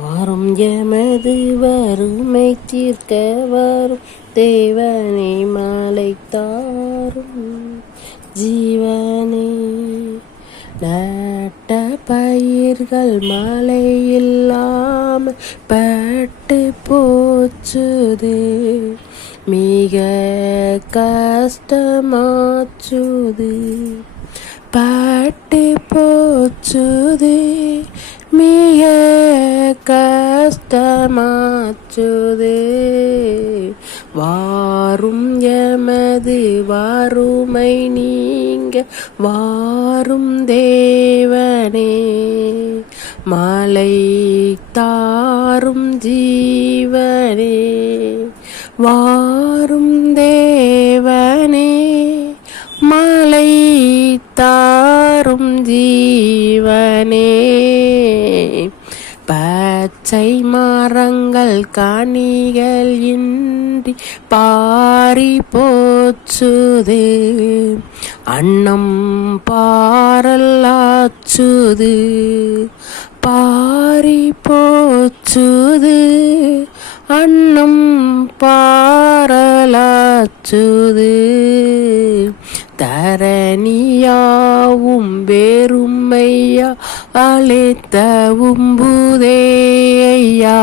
வாரும் எமது வறுமை தீர்க்க வரும் தேவனை மாலை தாரும் ஜீவனே. நட்ட பயிர்கள் மழை இல்லாமல் பட்டு போச்சுது, மிக கஷ்டமாச்சுது. பட்டு போச்சுது, மிக கஷ்டமாச்சுது. வாரும் எமது வறுமை நீங்க வாரும் தேவனே, மழை தாரும் ஜீவனே. வாரும் தேவனே, மழை தாரும் ஜீவனே. பச்சை மரங்கள் கனிகள் இன்றி பாரி போச்சுது, அன்னம் பாரலாச்சுது. பாரி போச்சுது, அன்னம் பாரலாச்சுது. தரணியாவும் வெறுமையா அழைத்தவும் புதேயா,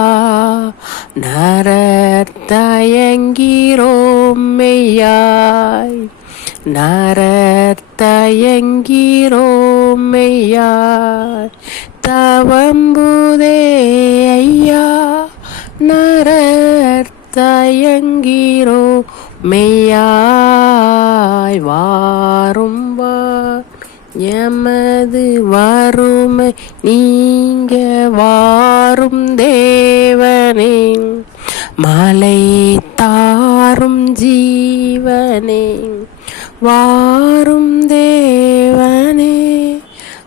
நரத்தயங்கிரோமெய்யாய். நரத்தயங்கிரோமெய்யாய், தவம்புதே ஐயா. நரத்தயங்கிரோ மெய்யாய். வாரும் எமது வறுமை நீங்க வாரும் தேவனே, மழை தாரும் ஜீவனே. வாரும் தேவனே,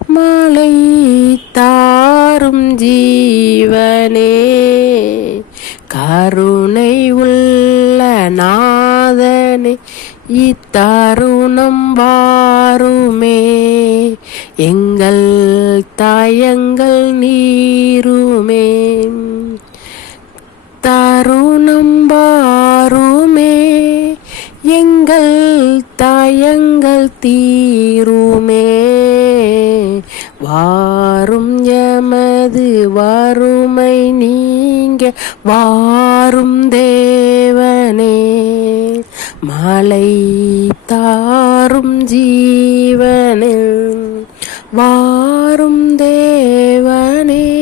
மழை தாரும் ஜீவனே. கருணை உள்ள நாதனே, இத்தருணம் வாருமே, எங்கள் தயங்கள் நீருமே. தருணம் வாருமே, எங்கள் தயங்கள் தீருமே. வாரும் எமது வறுமை நீங்க வாரும் தேவனே, மழை தாரும் ஜீவனே. வாரும் தேவனே,